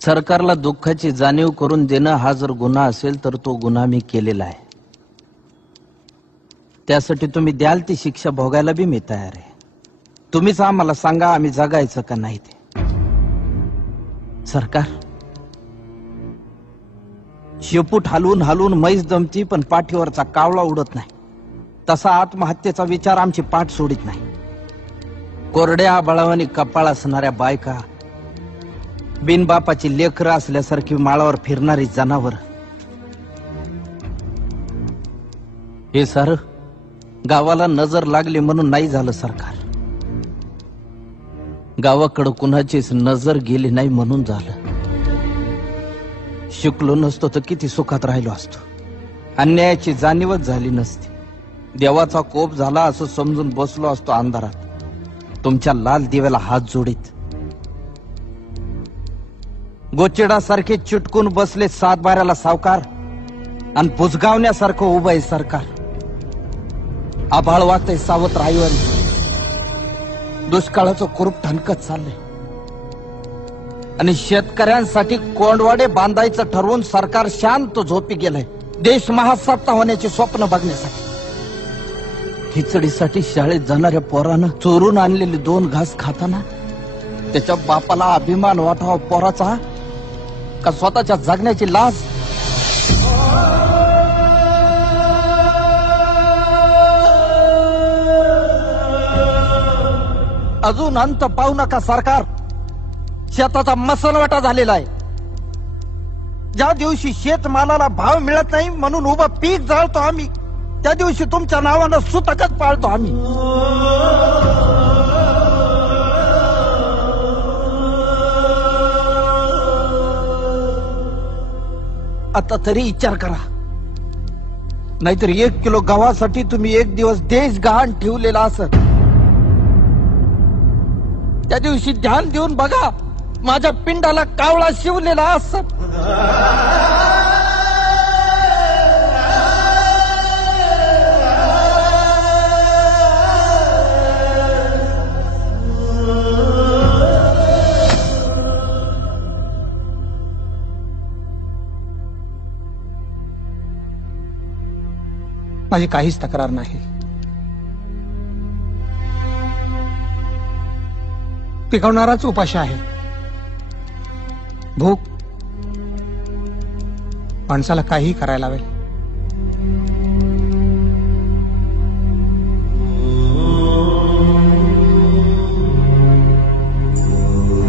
सरकारला दुःखाची जाणीव करून देणं हा जर गुन्हा असेल तर तो गुन्हा मी केलेला आहे. त्यासाठी तुम्ही द्याल ती शिक्षा भोगायला बी मी तयार आहे. तुम्हीच आम्हाला सांगा आम्ही जगायचं का नाही ते. सरकार शेपूट हलवून हलवून मैस दमती पण पाठीवरचा कावळा उडत नाही. तसा आत्महत्येचा विचार आमची पाठ सोडित नाही. कोरड्या आबाळावानी कपाळ असणाऱ्या बायका, बिनबापाची लेकरं असल्यासारखी माळावर फिरणारी जनावर, हे सारं गावाला नजर लागली म्हणून नाही झालं सरकार. गावाकडं कुणाचीच नजर गेली नाही म्हणून झालं. शिकलो नसतो तर किती सुखात राहिलो असतो. अन्यायाची जाणीवच झाली नसती. देवाचा कोप झाला असं समजून बसलो असतो अंधारात तुमच्या लाल दिव्याला हात जोडीत. गोचिडासारखे चिटकून बसले सातबाऱ्याला सावकार आणि बुजगावण्यासारखं उभं आहे सरकार. आभाळ वाटतंय सावत्र आईवर, दुष्काळाचं कुरूप ठणकत चाललंय आणि शेतकऱ्यांसाठी कोंडवाडे बांधायचं ठरवून सरकार शांत झोपी गेलंय. देश महासत्ता होण्याचे स्वप्न बघण्यासाठी. खिचडीसाठी शाळेत जाणाऱ्या पोरानं चोरून आणलेले 2 घास खाताना त्याच्या बापाला अभिमान वाटावा पोराचा का स्वतःच्या जगण्याची लाज. अजून अंत पाहू नका सरकार. शेताचा मसलवाटा झालेला आहे. ज्या दिवशी शेतमालाला भाव मिळत नाही म्हणून उभं पीक जाळतो आम्ही, त्या दिवशी तुमच्या नावानं सुतकच पाळतो आम्ही. आता तरी विचार करा, नाहीतर 1 किलो गव्हासाठी तुम्ही 1 दिवस देश गहाण ठेवलेला असत. त्या दिवशी ध्यान देऊन बघा, माझ्या पिंडाला कावळा शिवलेला असत. माझी काहीच तक्रार नाही. पिकवणाराच उपाशी आहे. भूक माणसाला काहीही करायला लावेल.